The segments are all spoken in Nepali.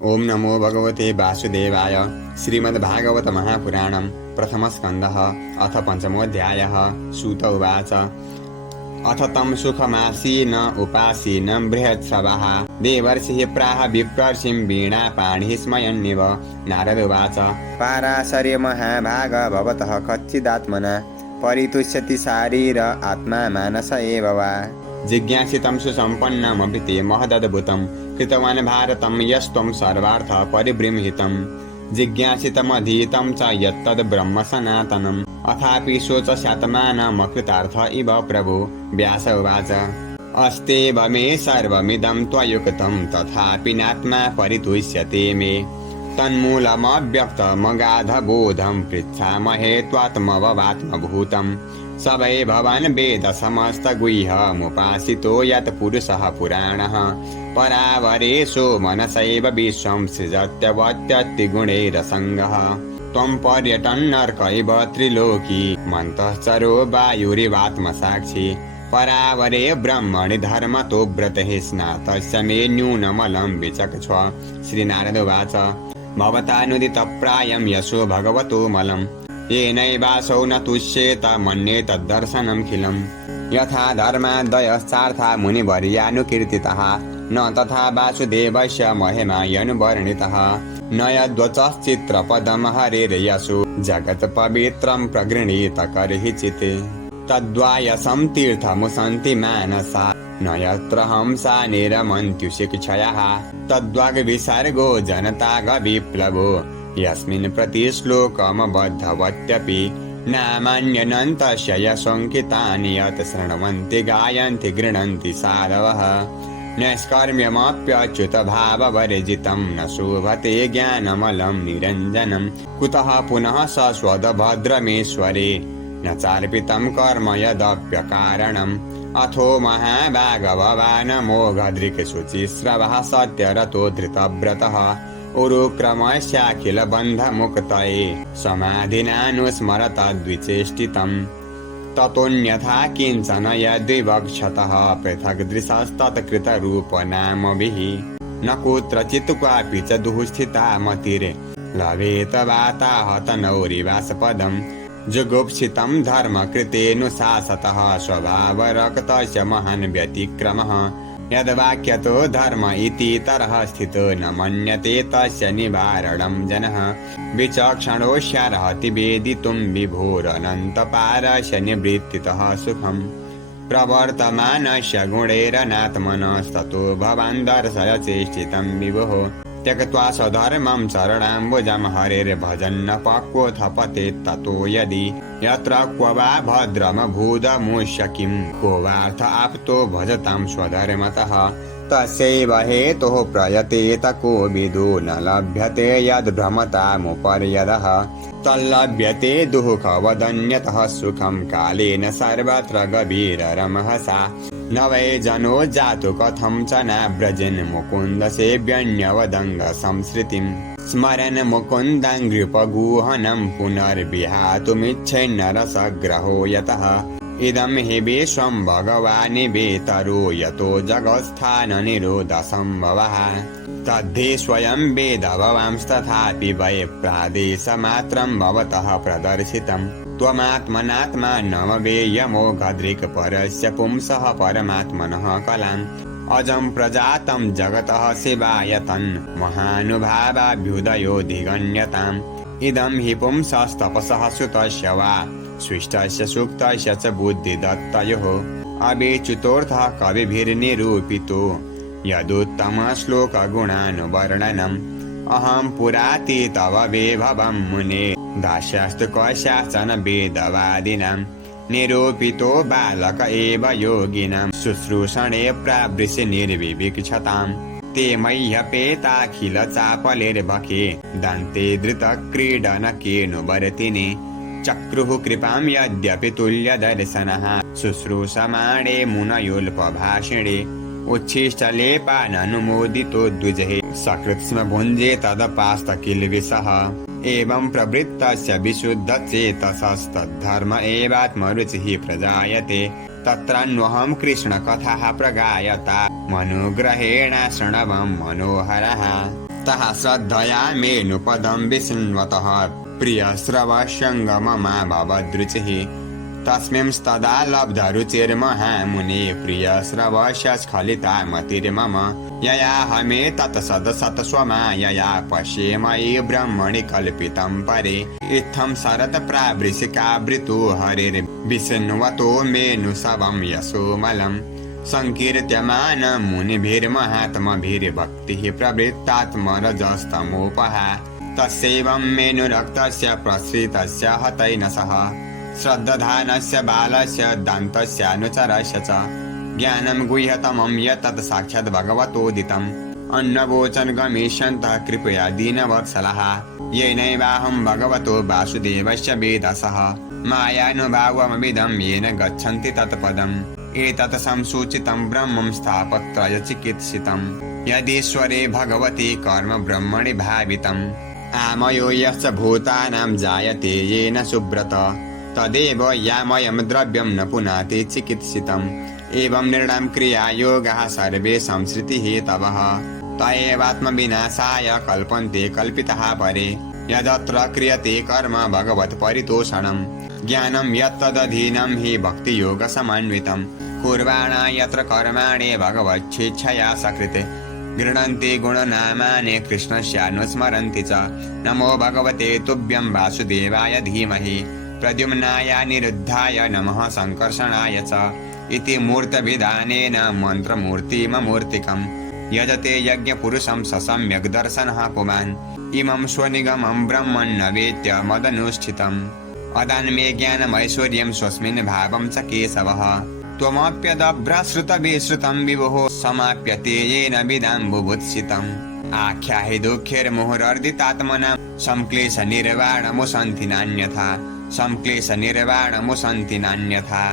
ओम नमो भगवते वासुदेवाय। श्रीमद्भागवत महापुराणं प्रथमस्कन्धः अथ पंचमोऽध्यायः। सूत उवाच अथ तं सुखमासीन उपासीन बृहत्सवः देवर्षिः प्राह विप्रर्षिं वीणापाणिः स्मयन्निव। नारद उवाच पाराशर्य महाभाग भवतः कच्चिदात्मना परितुष्यति शारीर आत्मा मानस एव वा। जिज्ञासितं सुसम्पन्नमपि ते महदद्भुतं कृतवान् भारतं यस्त्वं सर्वार्थ परिबृंहितं। जिज्ञासितमधीतं च यत्तद् ब्रह्म सनातनम् अथापि शोचस्यात्मानमकृतार्थ इव प्रभो। व्यास उवाच अस्तेव मे सर्वमिदं त्वयुक्तं तथापि नात्मा परितुष्यते मे। तन्मूलमव्यक्तमगाधबोधं पृच्छामहे त्वात्मववात्मभूतम्। स वै भवान् वेद समस्तगुह्यमुपासितो यत् पुरुषः पुराणः परावरेषु मनसैव विश्वं सृजत्यवत्यतिगुणैरसङ्गः। त्वं पर्यटन्नर्क इव त्रिलोकी मन्तश्चरो वायुरिवात्मसाक्षी। परावरे ब्रह्मणि धर्मतो व्रतैः स्नातस्य मे न्यूनमलं विचक्ष्व। श्रीनारद उवाच भवतानुदितप्रायं यशो भगवतो मलं येनैवासौ न तुष्येत मन्ये तद्दर्शनमखिलम्। यथा धर्मादयश्चार्था मुनिवर्यानुकीर्तितः न तथा वासुदेवस्य महिमायनुवर्णितः। न यद्वचश्चित्रपदं हरेर्यशो जगत्पवित्रं प्रगृहीत कर्हिचित्। तद्वायसं तीर्थमुसन्ति मानसा न यत्र हंसा निरमन्त्युशिक्षयः। तद्वाग्विसर्गो जनतागविप्लवो यस्मिन् प्रतिश्लोकमबद्धवत्यपि नामान्यनन्तस्य यशोऽङ्कितानि यत् शृण्वन्ति गायन्ति गृह्णन्ति साधवः। नैष्कर्म्यमप्यच्युतभाववर्जितं न शोभते ज्ञानमलं निरञ्जनं। कुतः पुनः सस्वदभद्रमेश्वरे न चार्पितं कर्म यदप्यकारणम्। अथो महाभागभवान् मोघदृक्शुचिस्रवः सत्यरतो धृतव्रतः उरुक्रमस्याखिलबन्धमुक्तये समाधिनानुस्मरतद्विचेष्टितम्। ततोऽन्यथा किञ्चन यद्विवक्षतः पृथग्दृशस्तत्कृतरूपनामभिः न कुत्रचित् क्वापि च दुःस्थिता मतिर्लभेत वाताहतनौरिवासपदम्। जुगुप्सितं धर्मकृतेऽनुशासतः स्वभावरक्तस्य महान् व्यतिक्रमः। यद्वाक्यतो धर्म इतीतरः स्थितो न मन्यते तस्य निवारणं जनः। विचक्षणोऽस्यार्हति वेदितुं विभोरनन्तपारस्य निवृत्तितः सुखम्। प्रवर्तमानस्य गुणैरनात्मनस्ततो भवान् दर्शय चेष्टितं विभुः। त्यक्त्वा स्वधर्मं शरणाम्बुजं हरेर्भजन्न पक्वोऽथ पतेत् ततो यदि। यत्र क्व वा भद्रमभूदमुष्य किं को वार्थ आप्तो भजतां स्वधर्मतः। तस्यैव हेतोः प्रयतेत को विदो न लभ्यते यद्भ्रमतामुपर्यदः। तल्लभ्यते दुःखवदन्यतः सुखं कालेन सर्वत्र गभीररमहसा। न वै जनो जातु कथं च नाव्रजन् मुकुन्द सेव्यन्यवदङ्ग संसृतिम्। स्मरन् मुकुन्दं नृपगुहनं पुनर्विहातुमिच्छेन्नरसग्रहो यतः। इदं हि विश्वं भगवानिवेतरो यतो जगत्स्थाननिरोधसम्भवः। तद्धि स्वयं वेद भवांस्तथापि वै प्रादेशमात्रं भवतः प्रदर्शितम्। त्वमात्मनात्मानमवेयमोघदृक् परस्य पुंसः परमात्मनः कलाम्। अजं प्रजातं जगतः शिवाय तन्महानुभावाभ्युदयोऽधिगण्यताम्। इदं हि पुंसस्तपसः सुतस्य वा स्विष्टस्य सुप्तस्य च बुद्धिदत्तयोः। अविच्युतोऽर्थः कविभिर्निरूपितो यदुत्तमश्लोकगुणानुवर्णनम्। अहं पुरातीतव वैभवं मुने दास्यास्तु कस्याचन वेदवादिनां। निरूपितो बालक एव योगिनां शुश्रूषणे प्रावृषि निर्विविक्षताम्। ते मह्यपेताखिलचापलेर्भखे दन्ते धृतक्रीडनकेऽनुवर्तिने। चक्रुः कृपां यद्यपि तुल्यदर्शनः शुश्रूषमाणे मुनयोल्पभाषिणे। उच्छिष्टलेपाननुमोदितो द्विजहे सकृत्स्म भुञ्जे तदपास्तकिल्बिषः। एवं प्रवृत्तस्य विशुद्धचेतसस्तद्धर्म एवात्मरुचिः प्रजायते। तत्रान्वहं कृष्णकथाः प्रगायता मनुग्रहेण शृण्वं मनोहरः। तः श्रद्धया मेनुपदं विशृण्वतः प्रियश्रवसङ्गममा भवद्रुचिः तस्मिंस्तदा लब्धरुचिर्महामुने प्रियश्रवस्य स्खलिता मतिर्मम ययाहमेतत्सदसत्स्वमायया पश्येमयि ब्रह्मणि कल्पितं परे इत्थं शरत्प्रावृषिकावृतो हरिर्विशृण्वतो मेनुशवं यशोमलम् संकीर्त्यमान मुनिभिर्महात्मभिर्भक्तिः प्रवृत्तात्मरजस्तमोपहा तस्यैवं मेनुरक्तस्य प्रसृतस्य हतैनसः श्रद्धानस्य बालस्य दान्तस्यानुचरस्य च ज्ञानं गुह्यतमं यत्तत् साक्षात् भगवतोदितम् अन्नवोचन गमिष्यन्तः कृपया दीनवत्सलः येनैवाहं भगवतो वासुदेवस्य वेदसः मायानुभावमविदं येन गच्छन्ति तत्पदम् एतत् संसूचितं ब्रह्मं स्थापत्रय चिकित्सितं यदीश्वरे भगवति कर्म ब्रह्मणि भावितम् आमयो यस्य भूतानां जायते येन सुब्रत तदेव यामयं द्रव्यं न पुनाति चिकित्सितम् एवं निर्णां क्रियायोगाः सर्वे संसृतिः तवः त एवात्मविनाशाय कल्पन्ते कल्पितः परे यदत्र क्रियते कर्म भगवत्परितोषणम् ज्ञानं यत्तदधीनं हि भक्तियोगसमन्वितं कुर्वाणा यत्र कर्माणि भगवच्छेच्छया सकृते गृह्णन्ति गुणनामानि कृष्णस्यानुस्मरन्ति च नमो भगवते तुभ्यं वासुदेवाय धीमहि प्रद्युम्नाय निरुद्धाय नमः संकर्षणाय च इति मूर्तविधानेन मन्त्रमूर्तिममूर्तिकम् यजते यज्ञपुरुषं स सम्यक् दर्शनः पुमान् इमं स्वनिगमं ब्रह्मन्न वेत्य मदनुष्ठितम् अदान्मे ज्ञानमैश्वर्यं स्वस्मिन् भावं च केशवः त्वमप्यदभ्रश्रुतविश्रुतं विभुः समाप्यते येन विदाम्बुभुत्सितम् आख्याहि दुःखैर्मुहुरर्दितात्मना संक्लेशनिर्वाणमुसन्ति नान्यथा संक्लेशनिर्वाणमुसन्ति नान्यथा।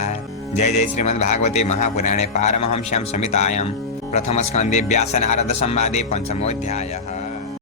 जय जय श्रीमद्भागवते महापुराणे पारमहंस्यां संहितायां प्रथमस्कन्धे व्यासनारद संवादे 5मोऽध्यायः।